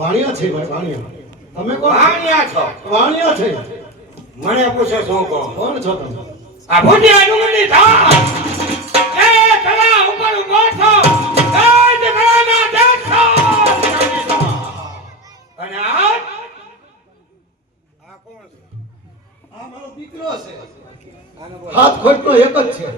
વાણિયા છે ભાઈ વાણિયા. તમે કોણ? વાણિયા છો? વાણિયા છે. મને પૂછે શું કહો? કોણ છો તમે? આ ભૂતિયા ડુંગરની થા એ તળા ઉપર ઊભો છો. ગાજ તળાના છો. અને આ? આ કોણ છે આ મારો દીકરો છે. હાથ ખોટનો એક જ છે.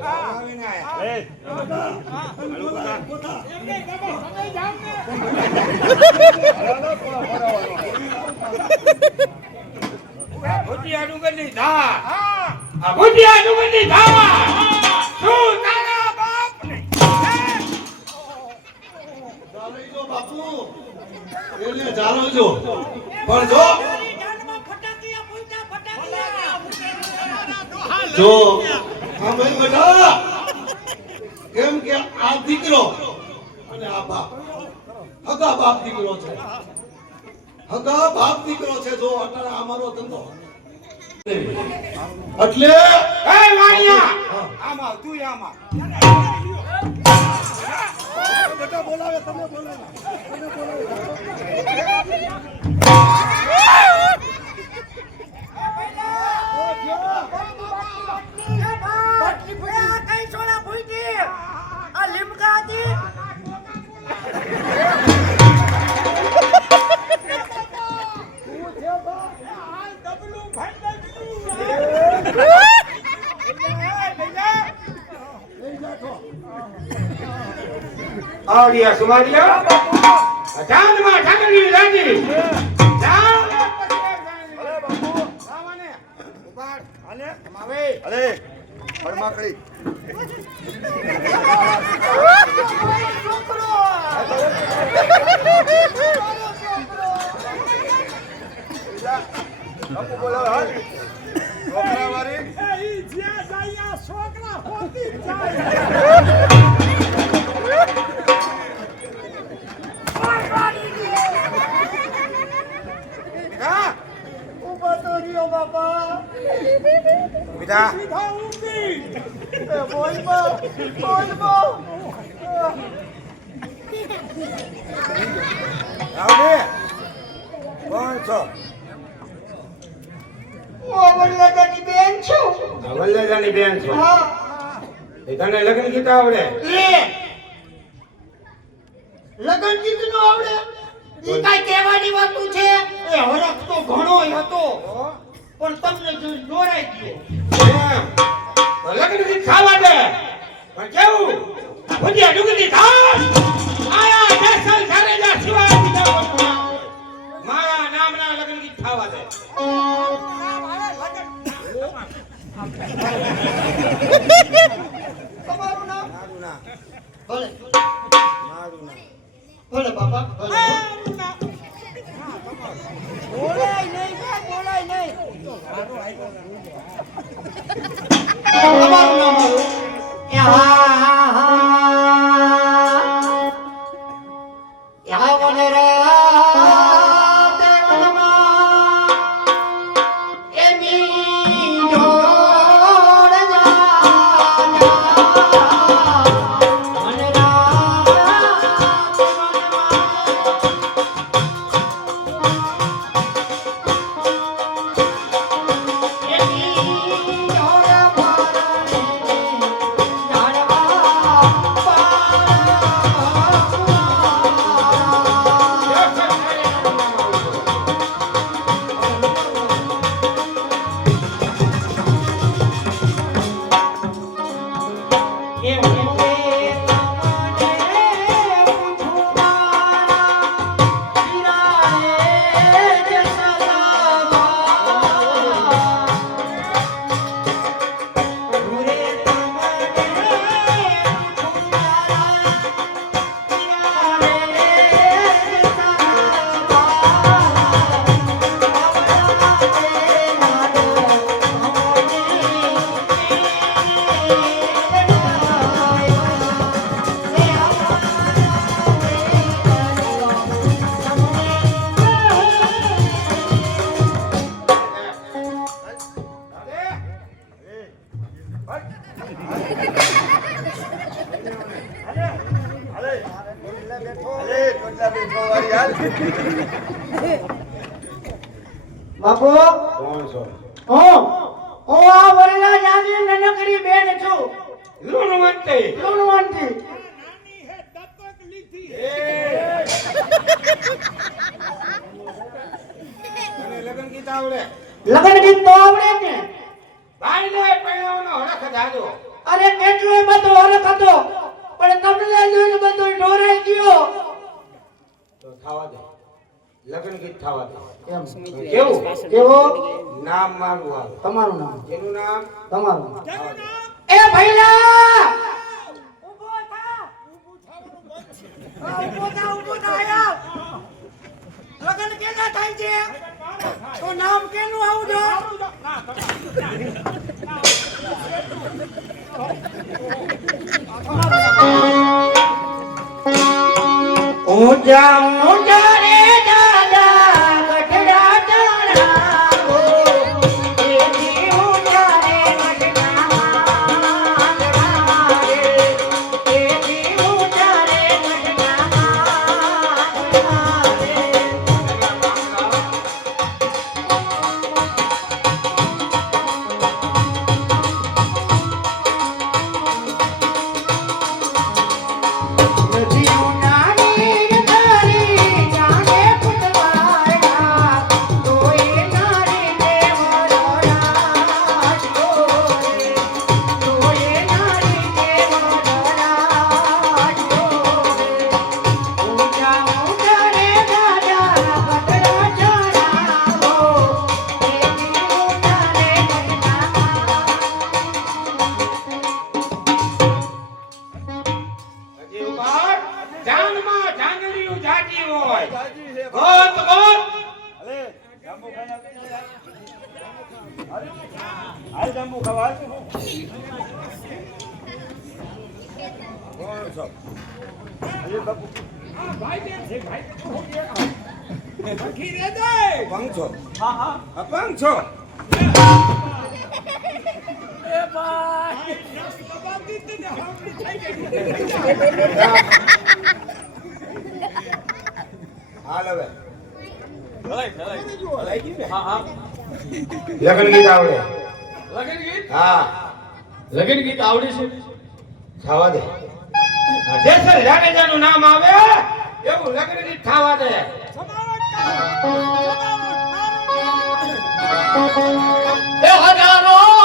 પણ જો જો હા ભાઈ બેટા કેમ કે આ દીકરો અને આ બાપ. હગા બાપ દીકરો છે. હગા બાપ દીકરો છે જો અટાણે અમારો ધંધો. એટલે એ વાણિયા! આમાં તું આમાં બેટા બોલાવે તમે બોલાવે. આવડિયા સુમારિયા ચાંદમાં ઠાકરની રાજી અરે બાપુ સામાને ઉપાડ હાલે અમાવે અરે હળમાકડી બાપુ બોલાવો હાલ છોકરા વાળી હા બેટા આવડે કોણ છો. વલ્લજાની બેન છો. એ તને લગ્ન ગીત આવડે? લગન ગીત નો આવડે. ઈ કાંઈ કહેવાની વાતું છે? એ હરખ તો ઘણો હતો પણ તમને જો દોરાઈ ગયો. લગ્ન ખાવા દે. પણ કેવું? આ ભુજિયા ડુંગળી થાળ આયા દેસલ બીજા કોઈ ના મારા નામના લગ્ન ગીત ખાવા દે. તમારું નામ? મારું નામ ભલે. મારું નામ ભલે બાપા. ભલે તમારું બાપુ? કોણ છો. હું લગન ગીત આવડે? લગન ગીત તો આવડે ને. ભાઈ ને પહેલાનો જાજો. અરે કેટલોય બધો હરખ હતો પણ તમને જોઈને બધો ઢોરાઈ ગયો. તો થવા દે. લગ્ન ગીત થવા દે. એમ. કેવું? કેવો? નામ મારું આવે તમારું નામ? એનું નામ? તમારું નામ? એ ભૈલા! ઊભો થા. ઊભો થા ઊભો થા આયા. લગન કેના થાય છે? તો નામ કેનું આવજો? Ủa chàng, ủa chàng અપંગ છો અપંગ છો? હાલ હવે. લગ્ન ગીત આવડે. લગન ગીત હા. લગન ગીત આવડે છે? ખાવા દે. જેસર રાગેજાનું નામ આવે એવું લગ્ન ગીત ખાવા દે. એ હજારો!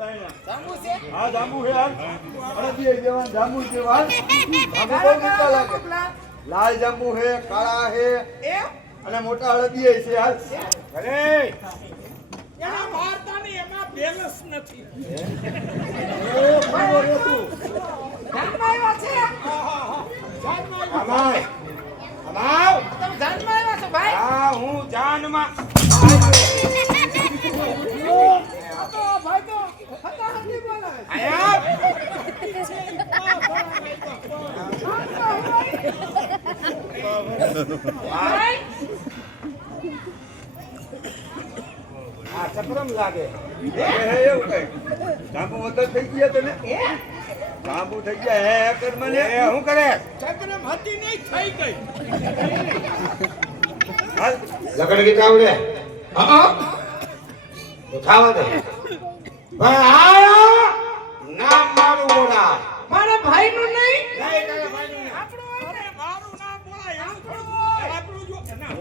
હા લાલ જાંબુ છે કાળા છે અને મોટા હળદી છે એમાં બેલેન્સ નથી. ધ્યાનમાં આવ્યા છે ભાઈ આ હું જાનમાં ભાઈ તો હતા નથી બોલે આયા આ ચક્રમ લાગે એ હે એવું કઈ જાંબુ વધારે થઈ ગયા તને જાંબુ થઈ ગયા હે. હે કર એ હું કરે ચક્રમ હતી નહીં થઈ ગઈ હાલ લગન ગીત આવડે હા ખાવા દે. ભાઈ આયા નામ મારું બોલા મારા ભાઈનું નહીં? નહીં તારા ભાઈનું નહીં. આપણું અરે મારું નામ બોલાય એમ થોડું હોય. આપણું જો ના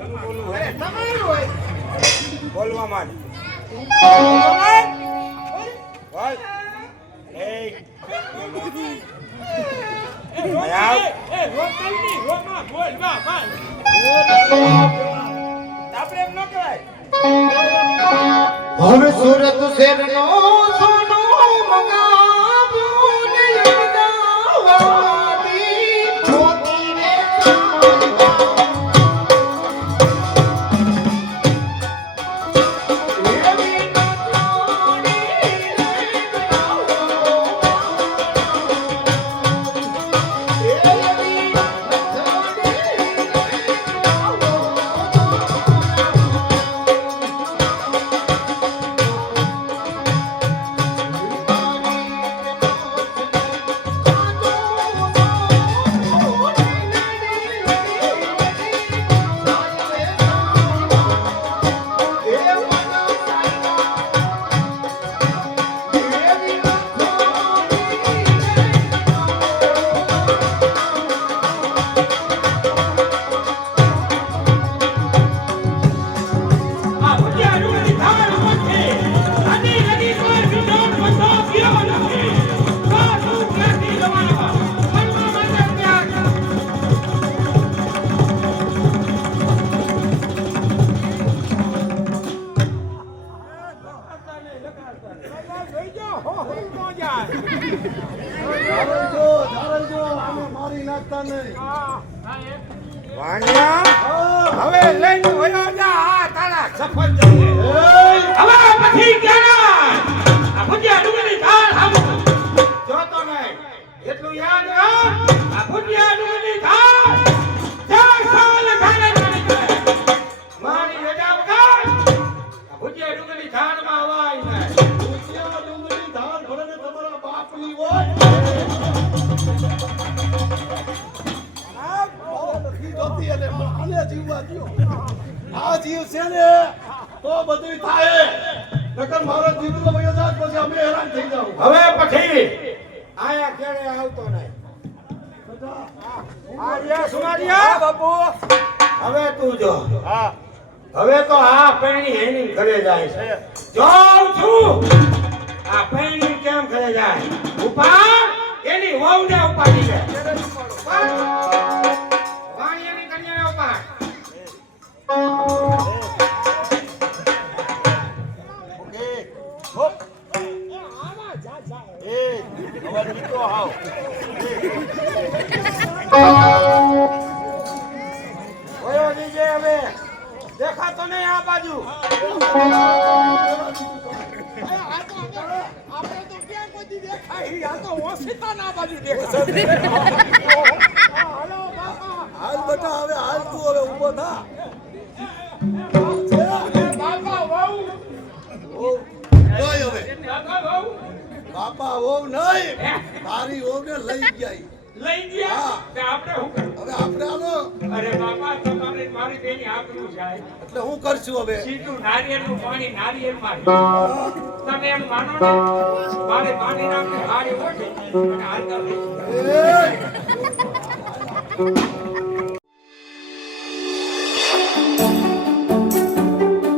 બોલવું માંડ બોલ એ ન હવે સુરત શેરનો સોનો મંગાવ્યું Yeah. તો થાય. નકર મારો જીવ તો વયો જાત પછી અમે હેરાન થઈ જાવ હવે પછી આયા કેડે આવતો નહીં. આર્યા સુમારિયા બાપુ. હવે તું જો. હા. હવે તો આ પેણી એની ઘરે જાય છે. જોઉં છું આ પેણી કેમ ઘરે જાય? એની વહુને ઉપાડી કન્યાને ઉપાડ. হও બાપા વહુ નહીં તારી વહુ ને લઈ ગયા લઈ ગયા. તે આપણે શું કરવું? હવે આપણે આલો અરે બાપા તમારે મારી બેની આબરૂ જાય. એટલે હું કરશું હવે? સીધું નારિયેળનું પાણી નારિયેળમાં તમે એમ માનો ને મારે પાણી નાખને હારી ઓઢી અને હાલતા